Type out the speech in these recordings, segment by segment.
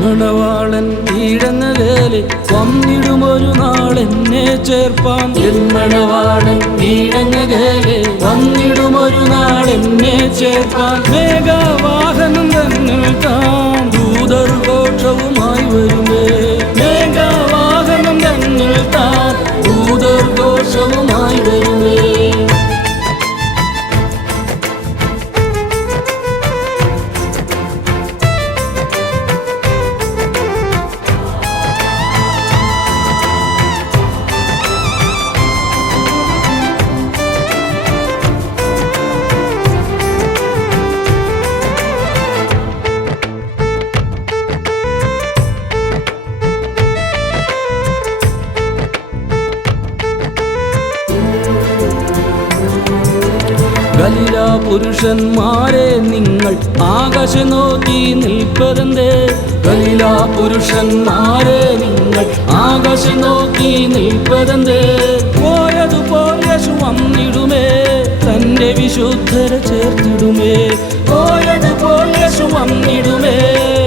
മണവാളൻ വീഴങ്ങകേലെ വന്നിടുമൊരു നാളെന്നെ ചേർപ്പാൻ. മണവാളൻ വീഴങ്ങകേലെ വന്നിടുമൊരു നാളെന്നെ ചേർപ്പാൻ. മേഘവാഹനം തന്നിൽ താൻ ദൂതർ ഘോഷവുമായി വരുമേ. മേഘവാഹനം തന്നിൽ താൻ ദൂതർ ഘോഷവുമായി വരുമേ. ഗലീല പുരുഷന്മാരെ നിങ്ങൾ ആകാശം നോക്കി നിൽപ്പതെന്തേ? ഗലീല പുരുഷന്മാരെ നിങ്ങൾ ആകാശം നോക്കി നിൽപ്പതെന്തേ? പോയതുപോലെ യേശു വന്നിടുമേ, തന്റെ വിശുദ്ധരെ ചേർത്തിടുമേ. പോയതുപോലെ യേശു വന്നിടുമേ,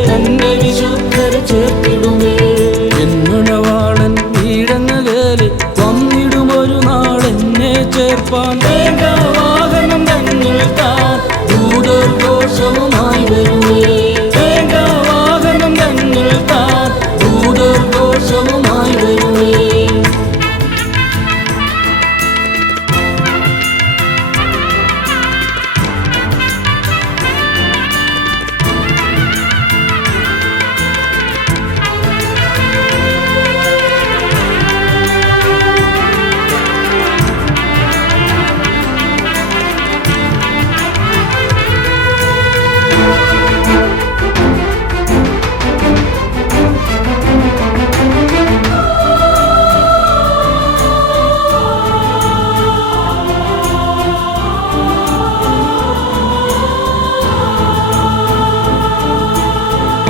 തന്റെ വിശുദ്ധരെ ചേർത്തിടുമേ. മണവാളൻ വീഴങ്ങകേലെ വന്നിടുമൊരു നാളെന്നെ ചേർപ്പാൻ. മേഘവാഹനം തന്നിൽ താൻ ദൂതർ ഘോഷവുമായി വരുമേ. മേഘവാഹനം തന്നിൽ താൻ ദൂതർ ഘോഷവുമായി വരുമേ.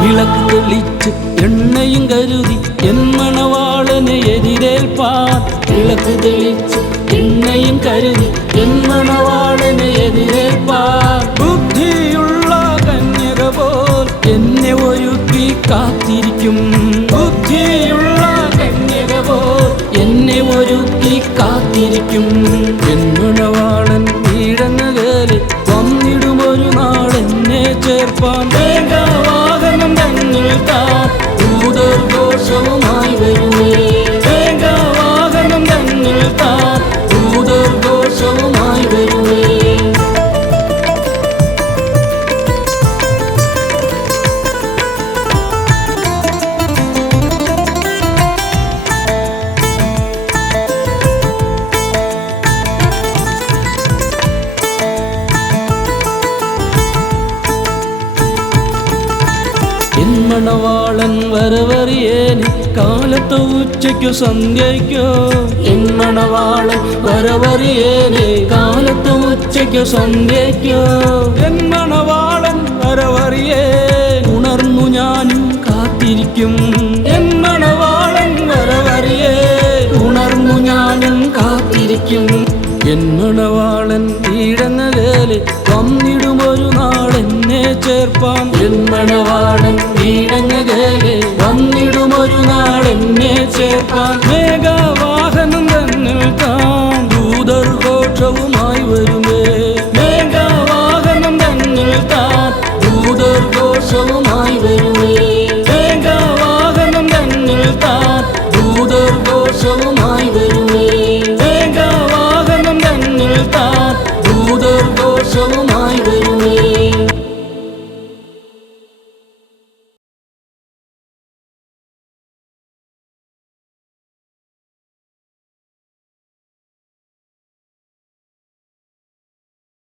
വിളക്ക് തെളിച്ച് എണ്ണയും കരുതി എൻ മണവാളനെ എതിരേൽപ്പാൻ. വിളക്ക് തെളിച്ച് എണ്ണയും കരുതി എൻ മണവാളനെ എതിരേൽപ്പാൻ. ബുദ്ധിയുള്ള കന്യക പോൽ എന്നെ ഒരുക്കി കാത്തിരിക്കും. ബുദ്ധിയുള്ള കന്യക പോൽ എന്നെ ഒരുക്കി കാത്തിരിക്കും. എൻ മണവാളൻ വീഴങ്ങകേലെ വന്നിടുമൊരു നാളെന്നെ ചേർപ്പാൻ. മേഘവാഹനം തന്നിൽ താൻ ദൂതർ ഘോഷവുമായി വരുമേ. മേഘവാഹനം തന്നിൽ താൻ ദൂതർ ഘോഷവുമായി വരുമേ. മണവാളൻ വരവറിയേനെ കാലത്ത് ഉച്ചയ്ക്കു സന്ധ്യയ്ക്കോ. മണവാളൻ വരവറിയേനെ കാലത്ത് ഉച്ചയ്ക്കു സന്ധ്യയ്ക്കോ. മണവാളൻ വരവറിയേ ഉണർന്നു ഞാനും കാത്തിരിക്കും. മണവാളൻ വരവറിയേ ഉണർന്നു ഞാനും കാത്തിരിക്കും. മണവാളൻ വീഴങ്ങകേലെ വന്നിടുമൊരു നാളെന്നെ ചേർപ്പാൻ. മണവാളൻ വീഴങ്ങകേലെ വന്നിടുമൊരു നാളെന്നെ ചേർപ്പാൻ. മേഘവാഹനം